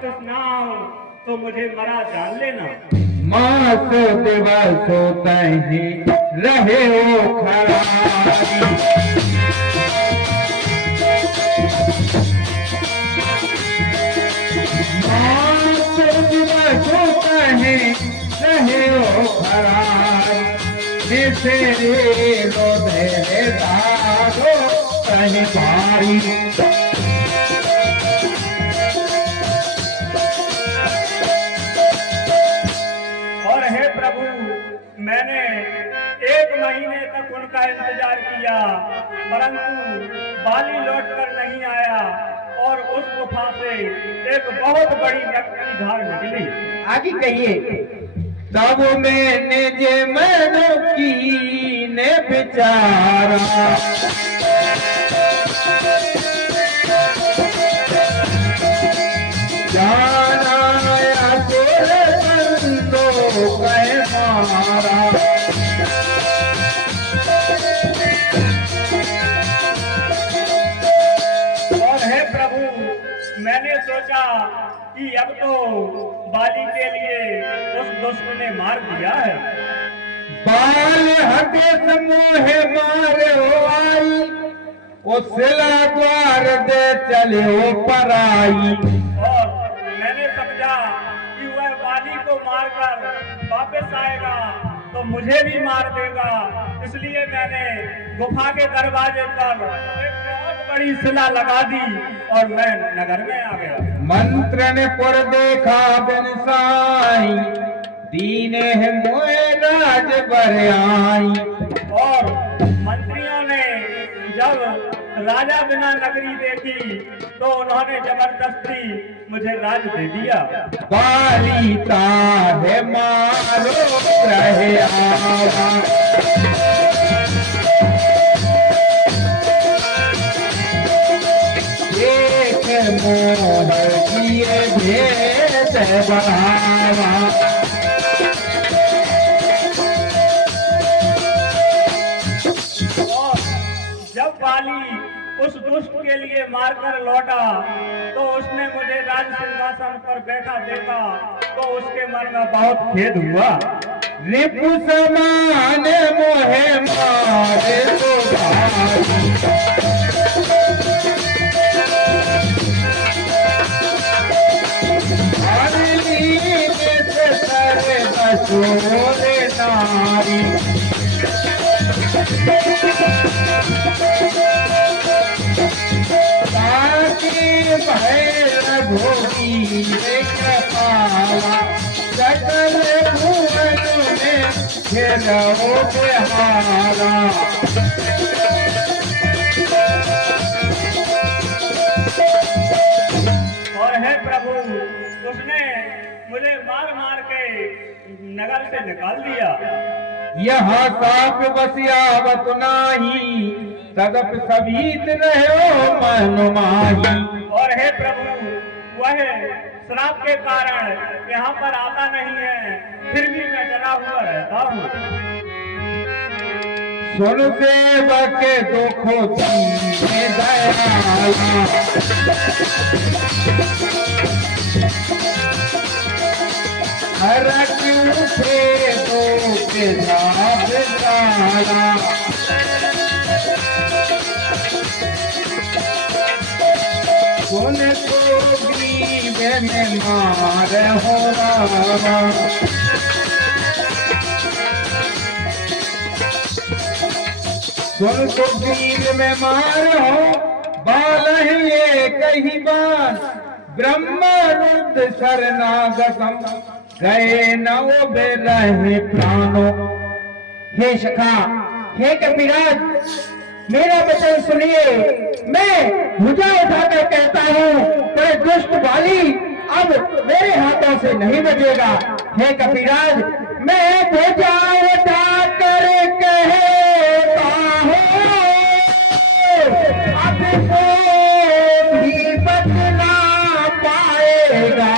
वापस ना आऊं तो मुझे मरा जान लेना। मास दिवस कहीं रहे हो खरारी। मास दिवस कहीं रहे हो खरारी। तेरे लो तेरे दादो कहीं बारी। और हे प्रभु, मैंने 1 महीने तक उनका इंतजार किया, परंतु बाली लौटकर नहीं आया और उस गुफा से एक बहुत बड़ी रक्त की धार निकली। आगे कहिए। तब मैंने जे मैनों की ने बेचारा। जाना या तेरे बंदों कहे मारा। और हे प्रभु, मैंने सोचा कि अब तो बाली के लिए उस दुष्ट ने मार दिया है। बाल हटे समूह मारे हो आई। वो सिला द्वार दे चले हो पर आई। और मैंने समझा कि वह बाली को मारकर वापस आएगा तो मुझे भी मार देगा, इसलिए मैंने गुफा के दरवाजे पर एक बहुत बड़ी शिला लगा दी और मैं नगर में आ गया। मंत्र ने पुर देखा बिन साई। दीने है मोए राज बर आई। और मंत्रियों ने जब राजा बिना नगरी देखी तो उन्होंने जबरदस्ती मुझे राज दे दिया। बालिता है मारो रहे आवा। एक मोह किए भेद बढ़ावा। और जब बाली उस दुष्ट के लिए मारकर लौटा तो उसने मुझे राज सिंहासन पर बैठा देखा तो उसके मन में बहुत खेद हुआ। रिपु समान मोहे मारे तो भाई। हरली में से सरे बसोरे नारी। भैर भोगी कृपाला। सकल भुवन में खेलो बिहारा। और है प्रभु, उसने मुझे मार मार के नगर से निकाल दिया। यहाँ साप बसियावत नाही। तदप सबीत रहो मन माही। और हे प्रभु, वह श्राप के कारण यहाँ पर आता नहीं है, फिर भी मैं डरा हुआ रहता हूँ। सुन सेवक दुखो दीने दयाला। हरक उठे दुख जाप जाला। सुन तो ग्रीव में मार हो रामा। सुन तो ग्रीव में मार हो बाल ये कही बार। ब्रह्म रुद्र शरणागतम गए न उबे रहे प्राणो। हे सखा, हे कपिराज, मेरा वचन सुनिए। मैं भुजा उठाकर कहता हूँ कि दुष्ट बाली अब मेरे हाथों से नहीं बचेगा। हे कपिराज, मैं भुजा उठाकर कहता हूँ अब को भी बच ना पाएगा।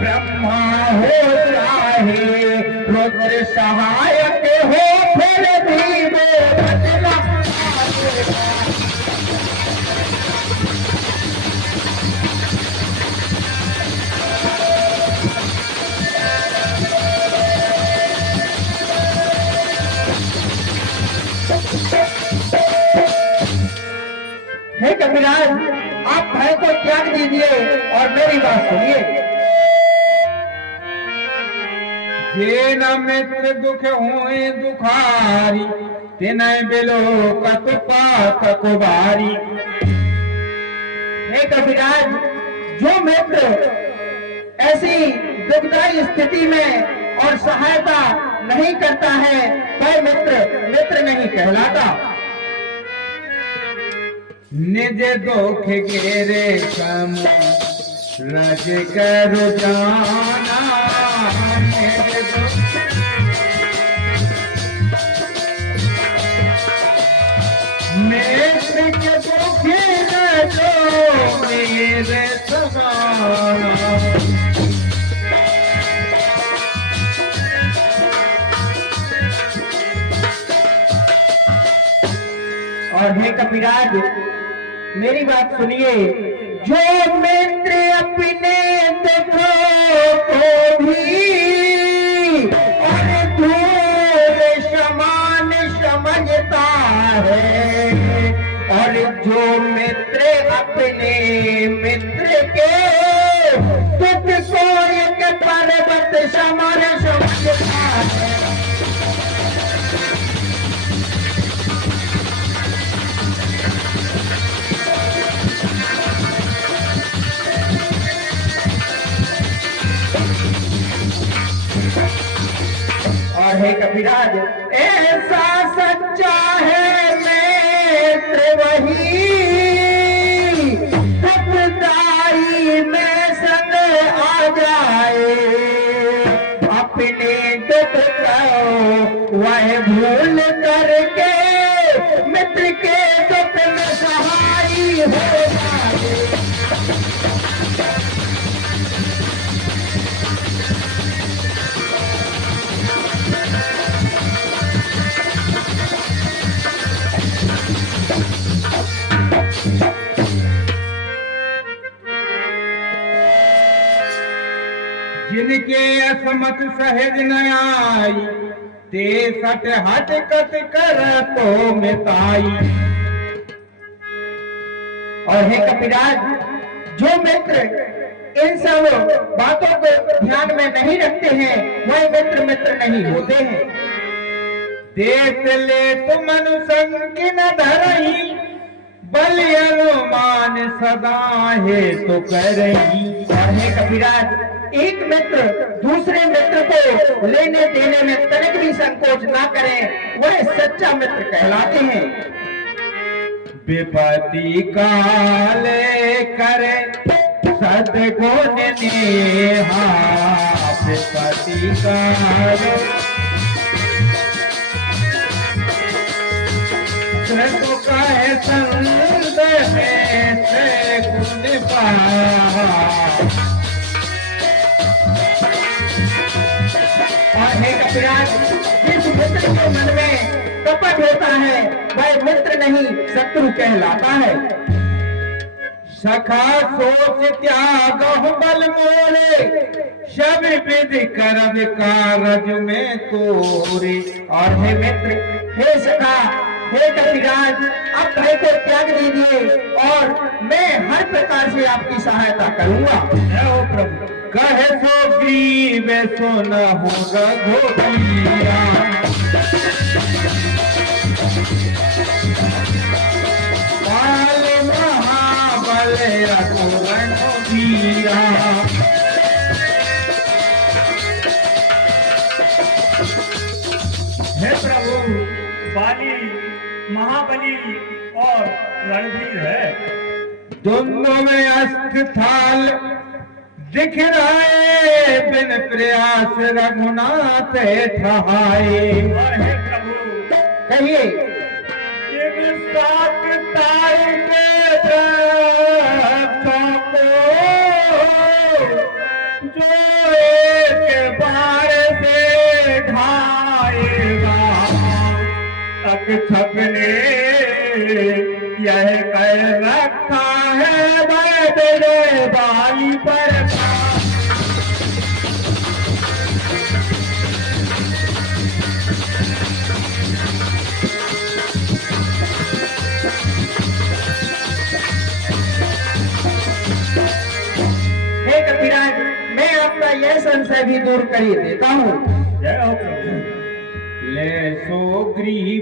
ब्रह्मा हो चाहे रुद्र सहायक हो, फिर भी वो बचना पाएगा। कविराज, आप भय को त्याग दीजिए और मेरी बात सुनिए। जे न मित्र दुख हुए दुखारी, तिनय बिलो कत पात कुबारी। हे कविराज, जो मित्र ऐसी दुखदायी स्थिति में और सहायता नहीं करता है वह मित्र नहीं कहलाता। निज दुख घेरे कम रज करो जाना। निज दुख मित्र के दुख न जो मेरे समाना। और हे कपिराज, मेरी बात सुनिए। जो मित्र अपने दुखों को भी और धूल समान समझता है, और जो मित्र अपने मित्र के दुख को एक पर्वत समान समझता है। और हे कपिराज, ऐसा सच्चा है मित्र वही, दुखदाई में संग आ जाए। अपने दुख को वह भूल करके मित्र के दुख में सहाय हो जाए। जिनके असमत सहज न आई, ते सट हट कत कर तो मिताई। और हे कपिराज, जो मित्र इन सब बातों को ध्यान में नहीं रखते हैं वह मित्र नहीं होते हैं। देत ले तुम अनुसंग न धरही, बल अनुमान सदा है तो करही। और हे कपिराज, एक मित्र दूसरे मित्र को लेने देने में तनिक भी संकोच ना करें, वह सच्चा मित्र कहलाते हैं। विपत्ति काले करे सद्गुण नेहा, विपत्ति काले तो कहे संत में से गुण पा। और हे कपिराज, जिस मित्र के मन में कपट होता है वह मित्र नहीं शत्रु कहलाता है। सखा सोच त्याग बल मोरे, सब विधि करब कारज में तोरे। और हे मित्र, हे सखा, हे कपिराज, अब भय को त्याग दीजिए और मैं हर प्रकार से आपकी सहायता करूंगा। जय हो प्रभु। कहे सो ग्रीव सो न हो रघुवीरा, काल महाबल रघुवन वीरा। हे प्रभु, बाली महाबली और रणधीर है। दोनों में अस्त्र थाल दिख रहे, बिन प्रयास रघुनाथ ठहाए। और हे प्रभु, कहिए। एक साथ तार में दर्शकों को, जो एक बार से ढाएगा, तक छपने यह कर रखा है बड़े बाली पर। आपका यह संशय भी दूर कर देता हूँ। जय हो प्रभु। ले सो गृह